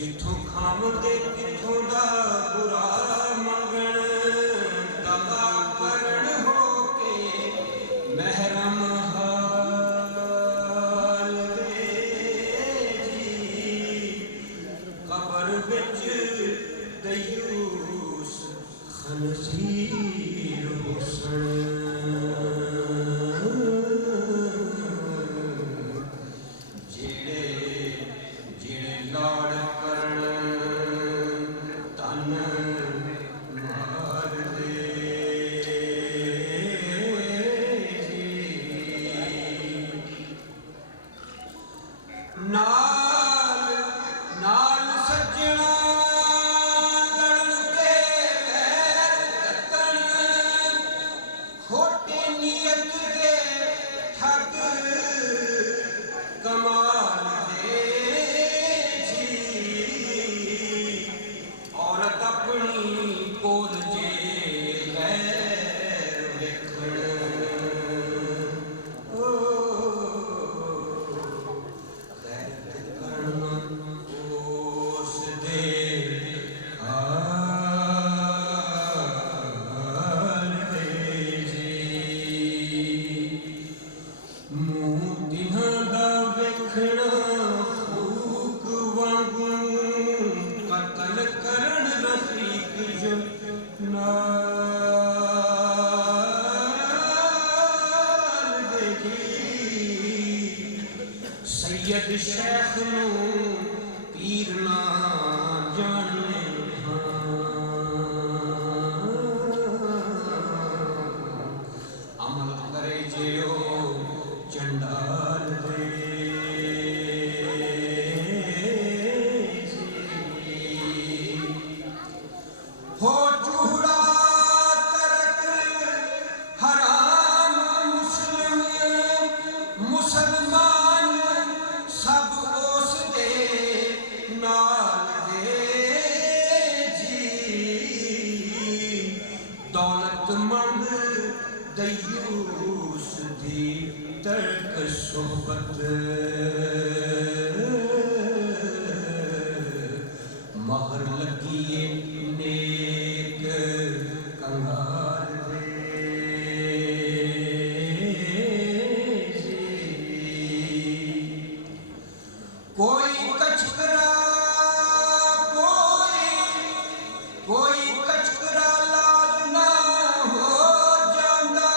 जिथों खावदे तिथों दा बुरा मंगण दगा करण होके महरम हाल दे जी कबर विच दयूस खनज़ीर हुसन नाल नाल सज्जणा लड़न के वैर कतन खोटे नियत दे ठग कमाल दे जी औरत अपनी कोल जे गैर वेखण सैयद शेख नू पीर ना जाने अमल करे जियो चंडाल दे हो चूड़ा तरक हराम मुस्लिम मुसलमान सब उस दे नाल दे जी दौलतमंद दयूस दी तर्क सोबत महर लगिए नेक कंगाल दे कोई कचकरा कोई कचकरा लाल ना हो जांदा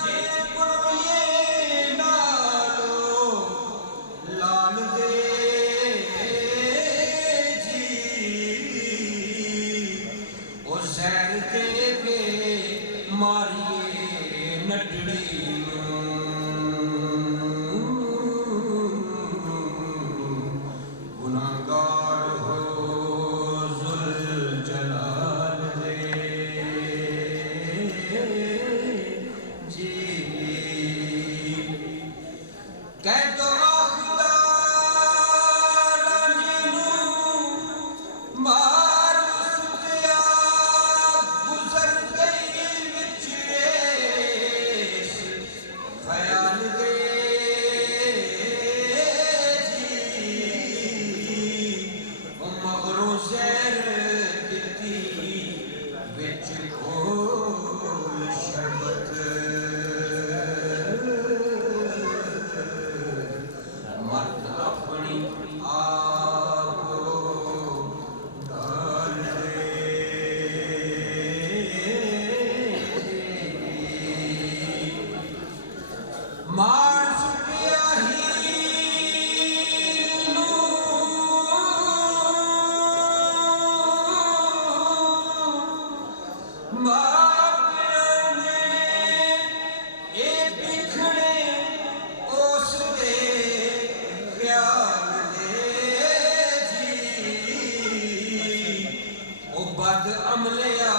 जे पुरये नालो लाल दे जी ओ जहर दे के मारिए नटड़ी गुनाहगार हो जुल जलाल दे जी कह दो मार सुतिया गुजर गई विच ख्याल दे मगरों जहर दिती विच घोल शरबत मत अपनी आप डाल दे मार सुटिया ही बद अमलिया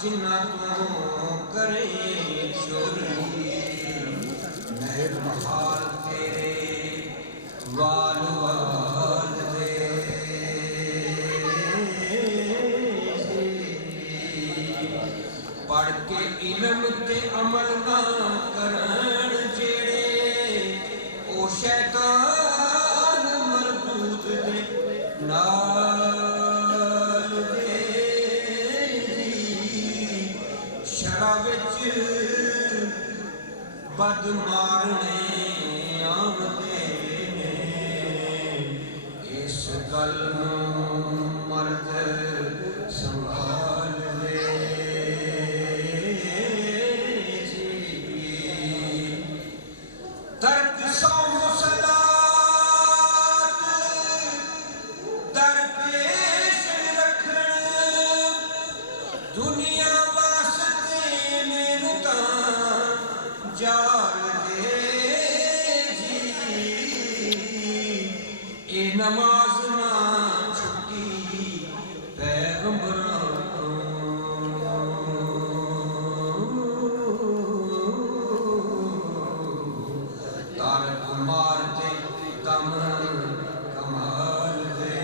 जिन्ना तो करे चोरी महर महाल तेरे वाल वाल दे पढ़ के इलम ते अमल ना करन जेड़े ओ शैतान मरबूद बद मारने आमदे ने इस गल नूं मर्द संभाल ले जी तर्क सौ मुसलात दरपेश रखण दुनिया वास्ते मैनू तां जाल दे जी ए नमाज ना छुट्टी पैगंबरां तारक मार दे दम कमाल दे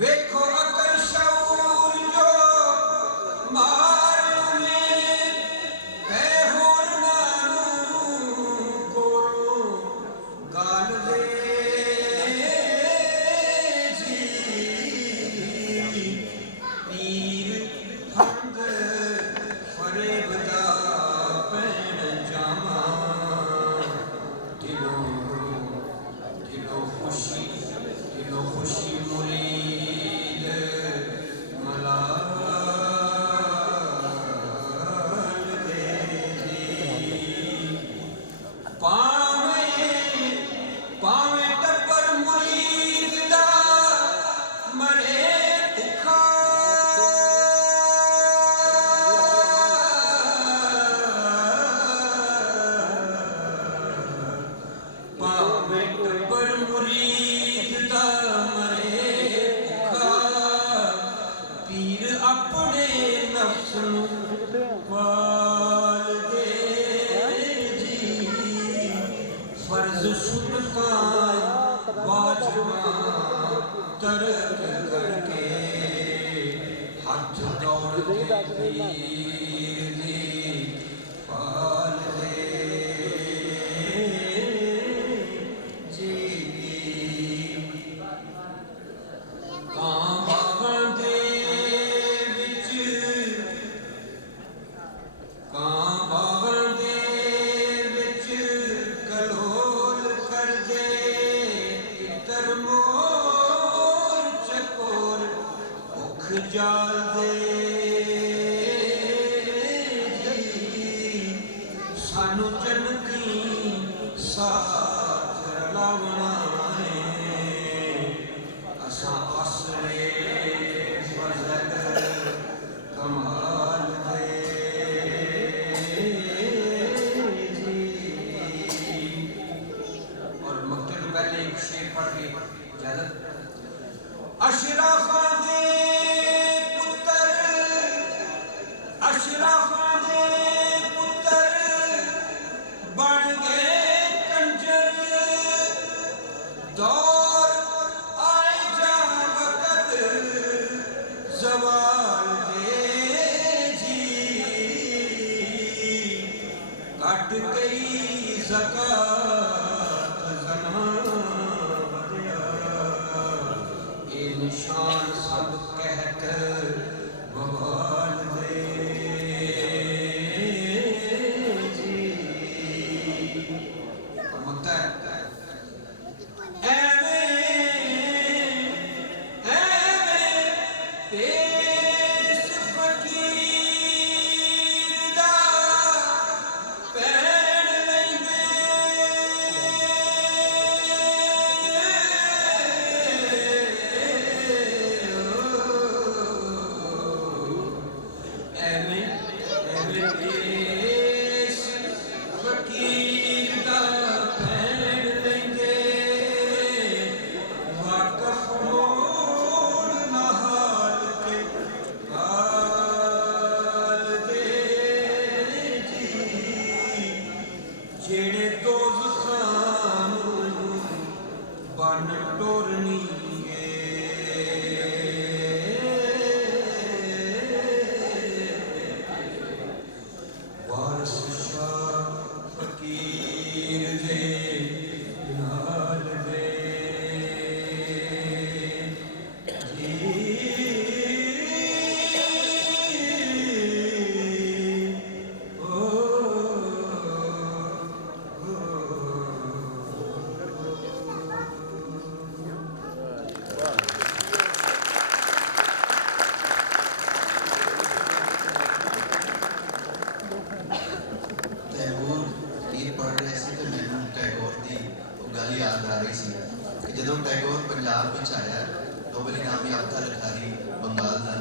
वेखो अकल शऊर जो मार में है होर नानू कोलो गाल दे जी पीर हंद फरेब दा पैण जामा दिलों खुशी मुरीद मलाल दे पावे टब्बर मुरीद दा मरे भुखा पावे टब्बर मुरीद दा मरे भुखा पीर अपने नफ्स नूं पाल दे जी फर्ज सुन्नतां वाजिबां तरक करके हथ दौड़दे पीर दी पाल दे जी कां बागां दे विच कलोल कर दे तितर मोर चकोर भुख जाल दे जी सानू जन्नती साथ रलावना है असां आसरे फजल कमाल दे जी और मक्के तो पहले एक शेर पढ़ के इजाजत अशराफा दे पुत्र बन गए कंजर दौर आए जा वक़्त ज़वाल दे जी कट गई ज़कात ज़ना बदिया ए निशान सब कहत बवाल दे जी और मत पेश फकीर दा पैण लैंदे एवें पेश फकीर दा पैण लैंदे वाकफ मोड़ नहाल के हाल दे जी जेड़े दोज़खां नूं बन टोरनी वारस शाह फकीर दे नाल दे जी ਪੜ੍ਹ ਰਿਹਾ ਸੀ ਤੇ ਮੈਨੂੰ ਟੈਗੋਰ ਦੀ ਉਹ ਗੱਲ ਯਾਦ ਆ ਰਹੀ ਸੀ ਕਿ ਜਦੋਂ ਟੈਗੋਰ ਪੰਜਾਬ ਵਿੱਚ ਆਇਆ, ਨੋਬਲ ਇਨਾਮ ਯਾਫਤਾ ਲਿਖਾਰੀ ਬੰਗਾਲ ਦਾ